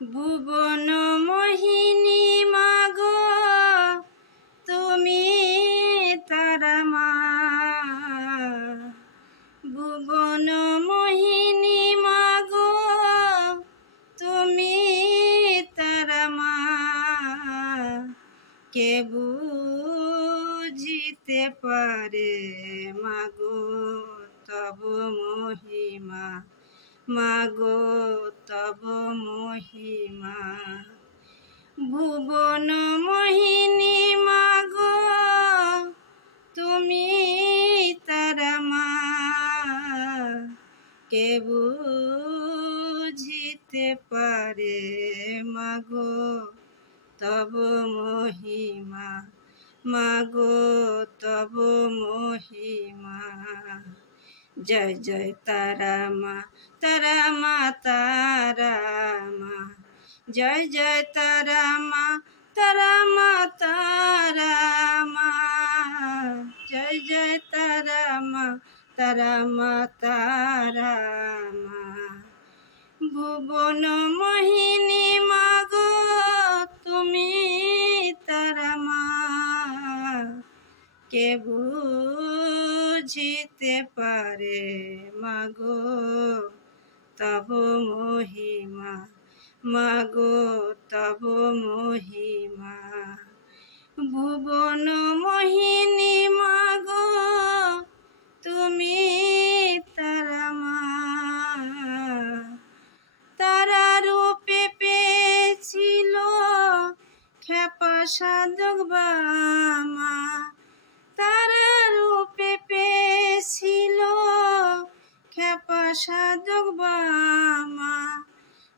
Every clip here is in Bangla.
ভুবন মোহিনী মাগো তুমি তারা মা। ভুবন মোহিনী মাগো তুমি তারা মা। কে বুঝিতে পারে মাগো তব মহিমা, মাগো তব মহিমা। ভুবন মোহিনী মাগো তুমি তারা মা। কে বুঝিতে পারে মাগো তব মহিমা, মাগো তব মহিমা। জয় জয় তারা মা, তারা মা, তারা মা। জয় জয় তারা মা, তারা মা, তারা মা। জয় জয় তারা মা, তারা মা, তারা মা। ভুবন মোহিনী মাগো তুমি তারা মা। কে বুঝিতে পারে মাগো তব মহিমা, মাগো তব মহিমা। ভুবন মোহিনী মাগো তুমি তারা মা। তারা রূপে পেয়েছিল খেপা সাধক বামা। তারা রূপে পেয়েছিল খেপা সাধক বামা।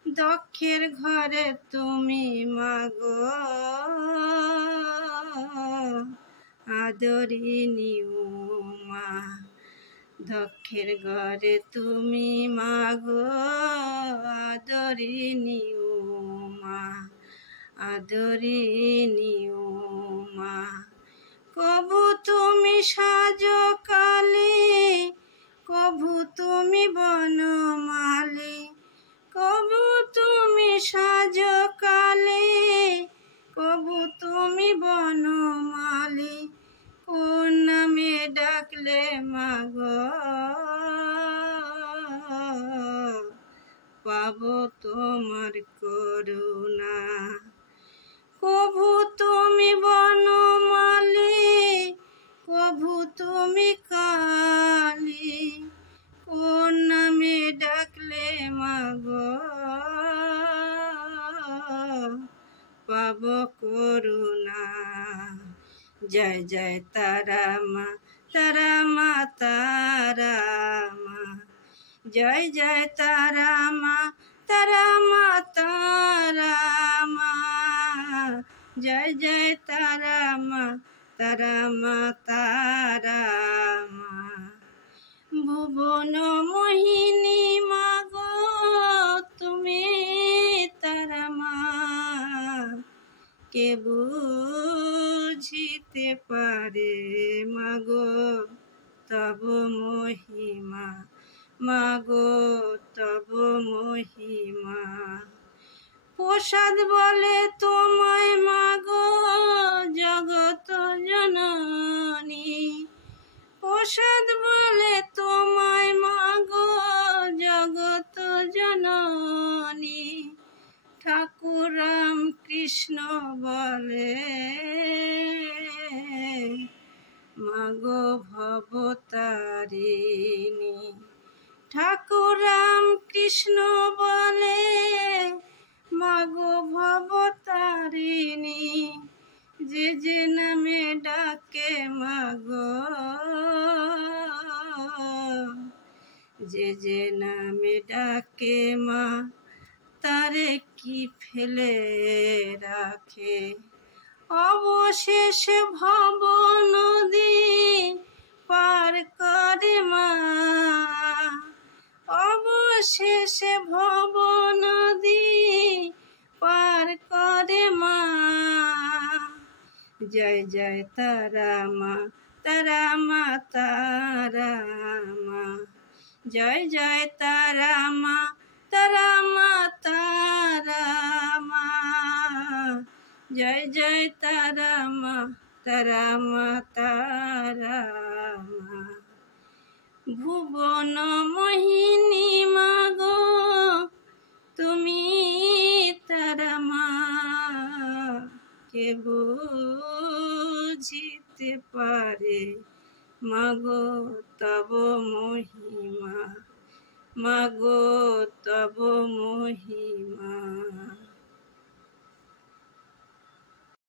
দক্ষের ঘরে তুমি মাগো আদরিনী উমা। দক্ষের ঘরে তুমি মাগো আদরিনী উমা, আদরিনী উমা। কভু তুমি সাজো কালী, কভু তুমি বনমালী। কভু তুমি সাজো কালী, কভু তুমি বনমালী। কোন নামে ডাকলে মাগো পাবো তোমার করুণা। কভু তুমি বনমালী, কভু তুমি কালী। কোন নামে ডাকলে মাগো পাবো করুণা। জয় জয় তারা মা, তারা মা, তারা মা। জয় জয় তারা মা, তারা মা, তারা মা। জয় জয় তারা মা, তারা মা, তারা মা। ভুবন মোহিনী মাগো তুমি তারা মা। কে বুঝিতে পারে মাগো তব মহিমা, মাগো তব মহিমা। প্রসাদ বলে তোমায় মাগো জগত জননী। প্রসাদ বলে তোমায় মাগো জগত জননী। ঠাকুর রাম কৃষ্ণ বলে মাগো ভবতারিণী। ঠাকুর রাম কৃষ্ণ বলে মাগো ভবতারিণী। যে যে নামে ডাকে মাগো, যে যে নামে ডাকে মা তারে কি ফেলে রাখে। অবশেষে ভব নদী পার করে মা। অবশেষে ভব নদী পার করে মা। জয় জয় তারা মা, তারা মা, তারা মা। জয় জয় তারা মা, তারা মা, তারা তারা মা তারা মা। ভুবন মোহিনী মাগো তুমি তারা মা, কে বুঝিতে পারে মাগো তব মহিমা, মাগো তব মহিমা।